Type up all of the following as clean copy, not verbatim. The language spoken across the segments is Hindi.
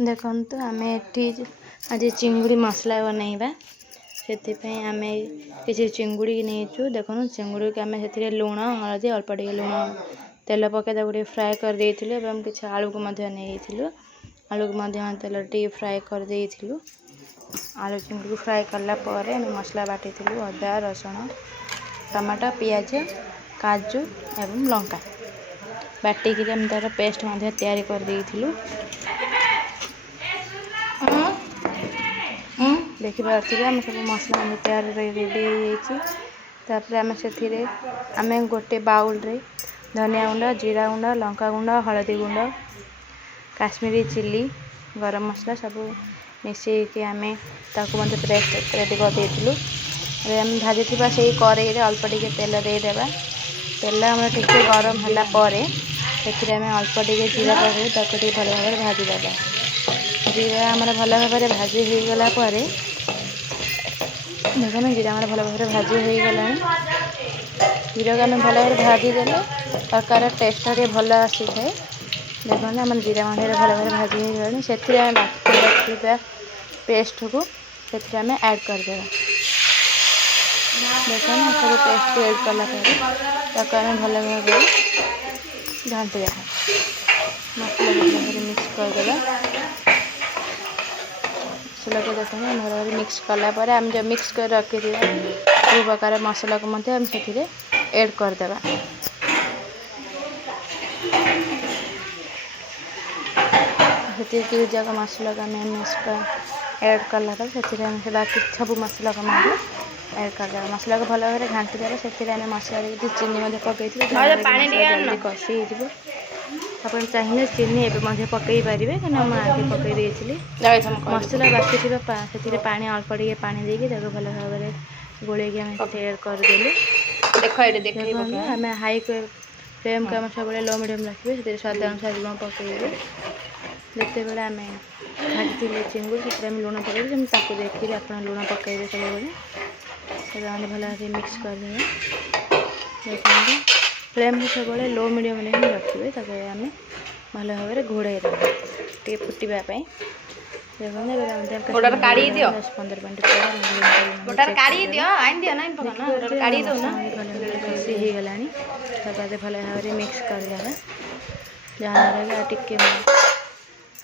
देखंतु आमे एठी आज चिंगुड़ी मसला बनैबा से आम किसी चिंगुड़ी नहीं देखो चिंगुड़ी के आम से लुण हलदी अल्प टे लुण तेल पकई गोटे फ्राए कर किसी आलू को नहीं आलू को तेल टे फ्राए कर आलू चिंगुड़ी को फ्राए कलापर मसला बाटी अदा रसुण टमाटो पियाज काजू एवं लंका बाटिक तार पेस्ट तैयारी कर देखिए आम सब मसला तैयार रेडी होपर आम से आम गोटे बाउल रे धनिया गुंड जीरा गुंड लंका गुंड हलदी गुंड काश्मीरी चिली गरम मसला सब मिसैकि आम पेस्ट रेडी कर आम भाजी से कड़े अल्प टे तेल देदेबा तेल आम टे गरम होगापर से अल्प टे जीरा पकड़ भल भाव भाजीदेवा जीरा आम भल भाव भाजी हो गलापर देखो जीरा आम भल भाव भाजी हो गला जीरा को आम भल भाव भाजीदे तरकार टेस्ट भल आसी है देखो आम जीरा भल भाव भाजी हो गला से रखा पेस्ट को से आम ऐड करदे देखो सब पेस्ट को ऐड कलापर आम भल भाव घाटी मसला मिक्स करदे मसला को देखो भल भाव मिक्स कलापर आम जो मिक्स कर रखी सब प्रकार मसला को आम से ऐड करदे जाक मसला को आम मिक्स ऐड कलापर से बाकी सब मसला को ऐड करदे मसला को भल भाव घाटी देवा से मसला चीनी पकई जल्दी कषि हो आप चाहिए चीनी एवं पकई पारे कहीं आगे पकई मसला बाकी से पानी अल्प टे पानी देकी भल भाव गोल ऐड करदेलु आम हाई फ्लेम को आम सब लो मीडियम रखिए स्वाद अनुसार लुण पकड़े जिते बड़े आम घाटी चिंगुड़ी से लुण पकड़े देखिए आप लुण पकड़े सब भल भाव मिक्स करदे देखिए फ्लेम को सब लो मीडियम ही रखिए आम भल भाव घोड़े टे फुटापी देखो 10-15 मिनट होगला भल भाव मिक्स करदे जहाँ टिके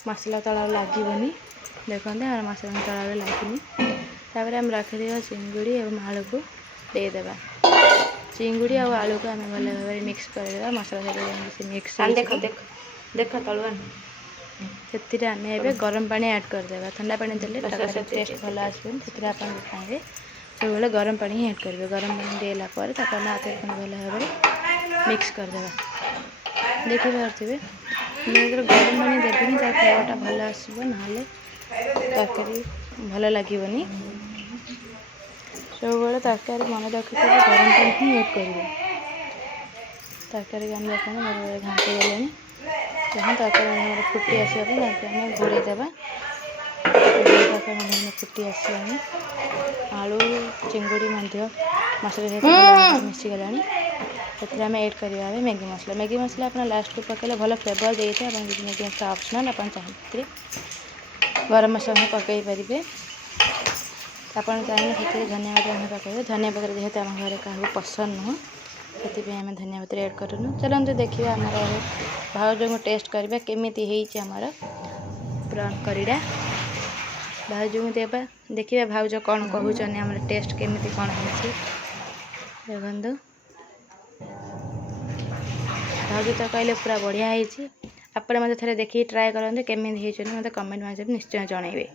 मसला तला लगे देखते मसला तला लगे आम रखिदेवा चिंगुड़ी और आलू को देदेबा चिंगुड़ी और आलू को आम भल भाव मिक्स करदे मसला से मिक्स देख तलुआ से आम ए गरम पानी ऐड करदे ठंडा पानी देले टेस्ट भल आसबन से खाए सब गरम पानी ही ऐड करेंगे गरम पानी देलापर भल भाव मिक्स करदे देखी पारे गरम पानी देवी तार फ्लेवरटा भल आसब ना तरकारी भल लगे सब तरकारी मन रखी गरम पानी ही ऐड करेंगे तरकारी आम देखते भल भाव घाटी देले तरकारी फुटी आसवाई घोड़े देवा फुटी आसलानी आलू चिंगुड़ी मसला मिसीगला से आम ऐड करवा मैगी मसला अपना लास्ट को पकड़े भल फ्लेवर दे थे मैगी मसला ऑप्शनल आप चाहिए गरम मसला पकई पारे आप चाहिए से धनिया पत्र पकड़े धनिया पत्र जेहेतु आम घर क्या पसंद नुह से आम धनिया पत्र ऐड करूँ चलते देखिए आम भाउज को टेस्ट करवा केमी होमर प्रॉन करीडा भाउज को देवा देखिए भाउज कौन कहूँ आम टेस्ट केमी कौन हो देखु भाउज तो कहले पूरा बढ़िया होती आपड़े मत थे देखिए ट्राए करते केमी होती मत कमेंट निश्चय जनइबे।